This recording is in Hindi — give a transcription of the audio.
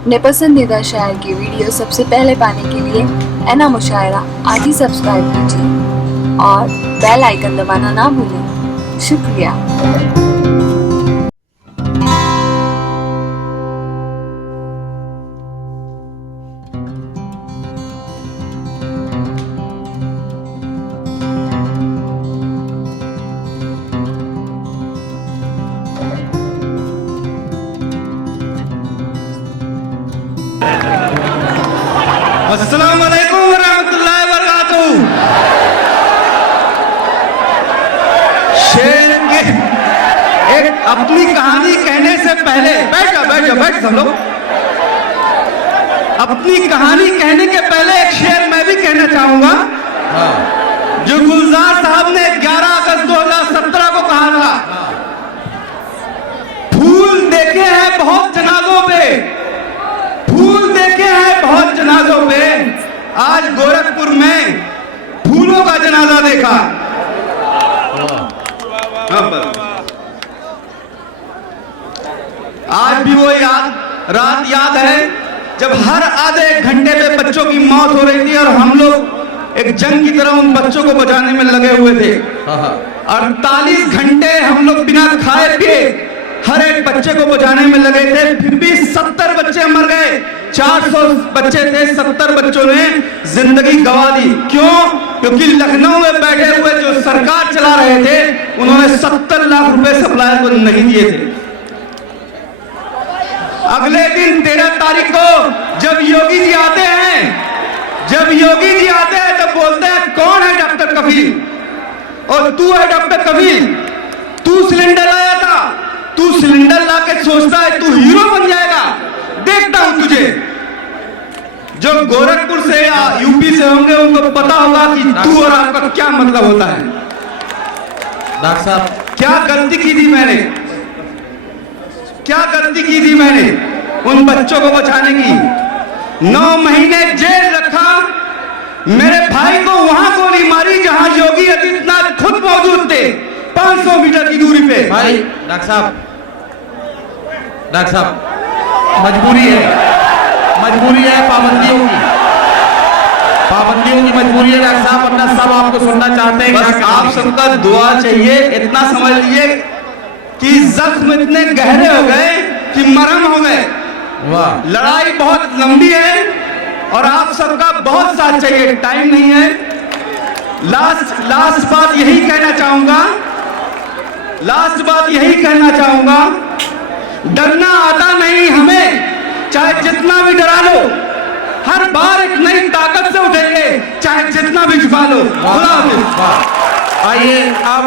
अपने पसंदीदा शायर की वीडियो सबसे पहले पाने के लिए एना मुशायरा आज ही सब्सक्राइब कीजिए और बेल आइकन दबाना ना भूलें। शुक्रिया। अस्सलाम वालेकुम वरहमतुल्लाहि वबरकातुहू। शेर के एक अपनी कहानी कहने से पहले बैठ सब लोग। अपनी कहानी कहने के पहले एक शेर मैं भी कहना चाहूंगा जो गुलजार साहब ने 11 अगस्त 2017 को कहा था। फूल देखे हैं बहुत जनाजों पे, फूल देखे हैं बहुत जनाजों पे, आज गोरखपुर में फूलों का जनाजा देखा। आज भी वो रात याद है जब हर आधे एक घंटे पे बच्चों की मौत हो रही थी और हम लोग एक जंग की तरह उन बच्चों को बचाने में लगे हुए थे। 48 घंटे हम लोग बिना खाए पिए हर एक बच्चे को बचाने में लगे थे, फिर भी 70 बच्चे मर गए। 400 बच्चे थे, 70 बच्चों ने जिंदगी गंवा दी। क्यों? क्योंकि लखनऊ में बैठे हुए जो सरकार चला रहे थे उन्होंने 70 लाख रुपए सप्लायर को नहीं दिए थे। अगले दिन 13 तारीख को जब योगी जी आते हैं, तो बोलते हैं कौन है डॉक्टर कफील? और तू है डॉक्टर कफील, तू सिलेंडर लाया था, तू सिलेंडर लाके सोचता है तू हीरो बन जाएगा, देखता हूं तुझे। जो गोरखपुर से या यूपी से होंगे उनको पता होगा कि तू और आपका क्या मतलब होता है। डॉक्टर साहब, क्या गलती की थी मैंने, क्या गलती की थी मैंने उन बच्चों को बचाने की। 9 महीने जेल रखा, मेरे भाई को वहां गोली मारी जहां योगी आदित्यनाथ खुद मौजूद थे, 500 मीटर की दूरी पे। भाई डॉक्टर साहब, मजबूरी है पाबंदियों की मजबूरी है डॉक्टर साहब, वरना सब आपको सुनना चाहते हैं। बस आप सबका दुआ चाहिए। इतना समझ लीजिए कि जख्म इतने गहरे हो गए कि मरहम हो गए। वाह, लड़ाई बहुत लंबी है और आप सबका बहुत साथ चाहिए, टाइम नहीं है। लास्ट बात यही कहना चाहूंगा, डरना आता नहीं हमें, चाहे जितना भी डरा लो, हर बार एक नई ताकत से उठेंगे, चाहे जितना भी झुका लो। खुदा हाफिज। आइए अब